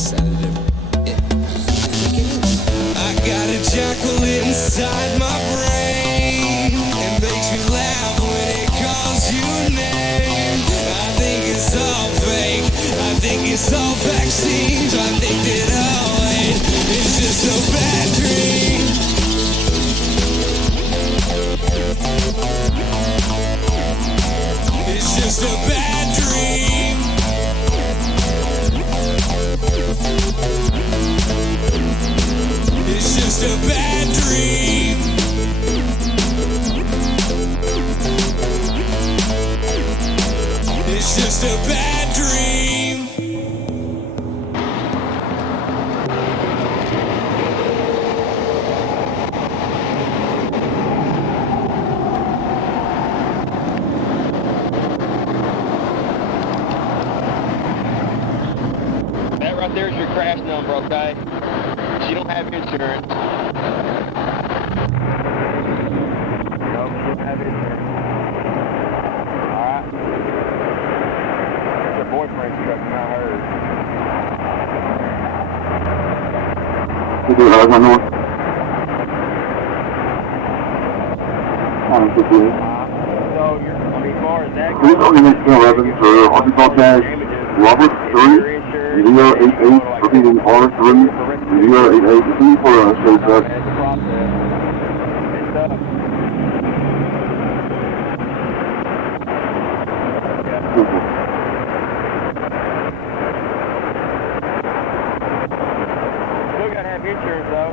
sedative. I got a jackal inside my brain. It makes me laugh when it calls your name. I think it's all fake. I think it's all vaccines. I think that all hate is just a bad dream. It's just a bad dream. It's just a bad dream. It's just a bad dream. That right there is your crash number, okay? You don't have insurance. No, you don't have insurance. Alright. It's your boyfriend's truck, not hers. You do have one more? So, you're, as far as that Please only make 11 for Arkansas Cash, Robert 3, 088, repeating R3, 088, for shows up. It's a process. It's tough. Still gotta have insurance though.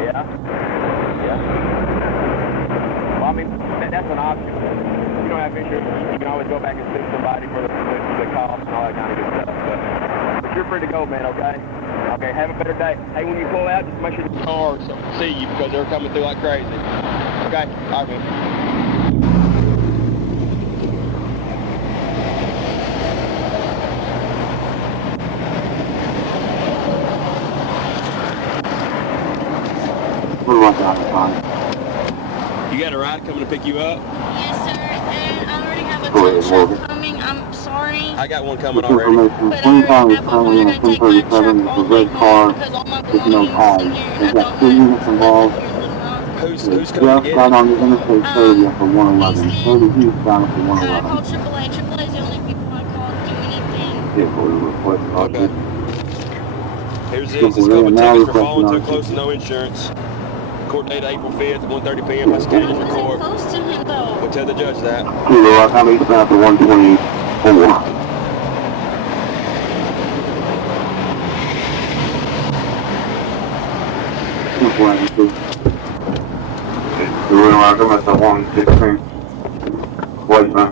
Yeah. Well, I mean, that's an option. If you don't have insurance, you can always go back and sue somebody for the cost and all that kind of good stuff. But you're free to go, man, okay? Okay, have a better day. Hey, when you pull out, just make sure the cars see you because they're coming through like crazy. Okay? All right, man. You got a ride coming to pick you up? Yes, sir. And I already have a tow truck coming. I'm sorry. I got one coming already. But I already have one. They're going to take my truck all the way home because all my belongings in here and I don't want to Who's coming to get it? on the Interstate 30 for 111. 30 east down for 111. I called AAA. AAA is the only people I call to do anything. Yeah, for the request. Okay. Here's this. It's called a ticket for falling too close to no insurance. Court date April 5th, 1:30 p.m. That's scheduled for court. Close to him, though. We'll tell the judge that. Kilo, I'm eastbound for 124. We're going at the 116. Wait, man.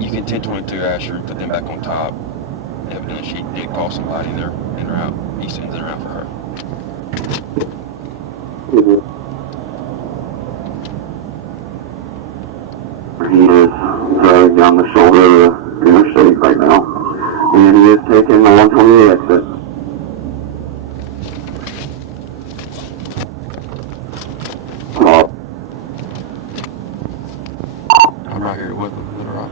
You can 1022 Asher, put them back on top. Evidently, she did call somebody there in or out. He sends it around for her. He is driving down the shoulder of the interstate right now, and he is taking the 128 exit. I'm right here with him. Right.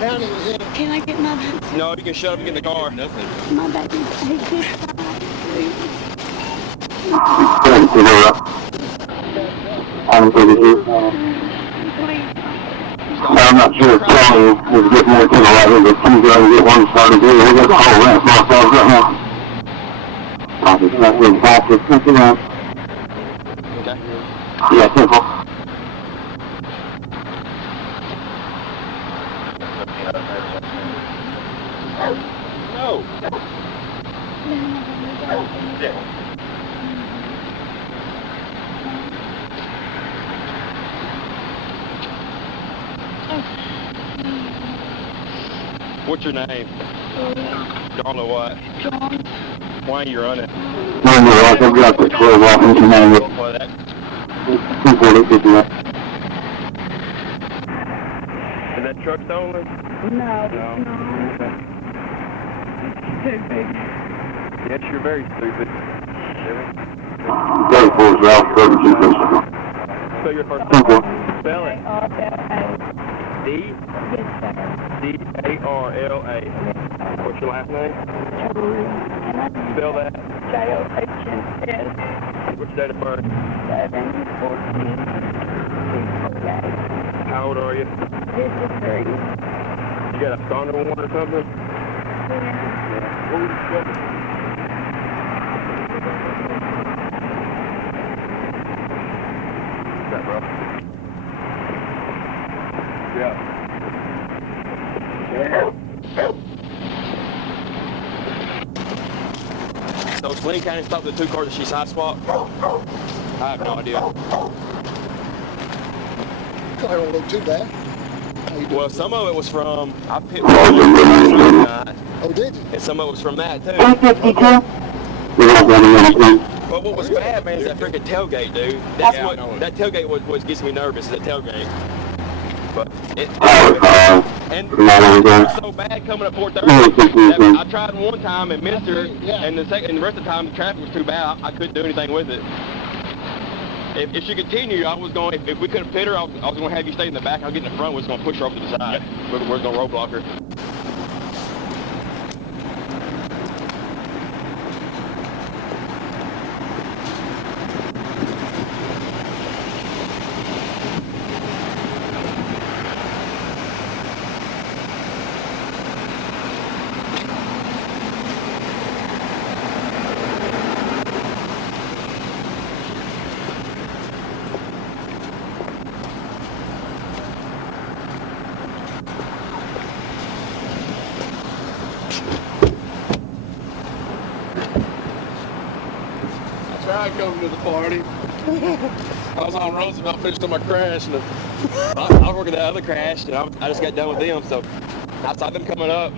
Can I get my bag? No, you can shut up and get in the car. My bag. I'm not sure it's telling you. There's a bit more to the right here, but two guys get one started here. We got the whole ramp ourselves right now. Copy. That's really fast. It's coming around. Okay. Yeah, simple. No. What's your name? John or what? John. Why are you running? No, I've got the 12 off into hand. Well, that, 240, is that truck stolen? No, it's not. Stupid. Yes, you're very stupid. Very full route, 32. Spell your first Simple. Spell it. A-R-L-A. D? Yes, sir. D-A-R-L-A. What's your last name? Spell that. J-O-H-N-S. What's your date of birth? 7-14-68. How old are you? 53. You got a thunder one or something? Yeah. What was you smoking? What's that, bro? Yeah. So Saline County stopped the 2 cars that she side swapped? I have no idea. Car don't look too bad. How you doing? Well, some of it was from, I picked night, Oh, did you? and some of it was from that too. 352. But what was bad, man, is that freaking tailgate, dude. That's that tailgate was gets me nervous, that tailgate. But and it was so bad coming up 430. I tried one time and missed her, and the rest of the time the traffic was too bad. I couldn't do anything with it. If she continued, I was going. If we couldn't pit her, I was going to have you stay in the back. I'll get in the front. We're just going to push her over to the side. We're going to roadblock her. I come to the party. I was on Roosevelt, finished on my crash, and I was working that other crash, and I just got done with them, so I saw them coming up.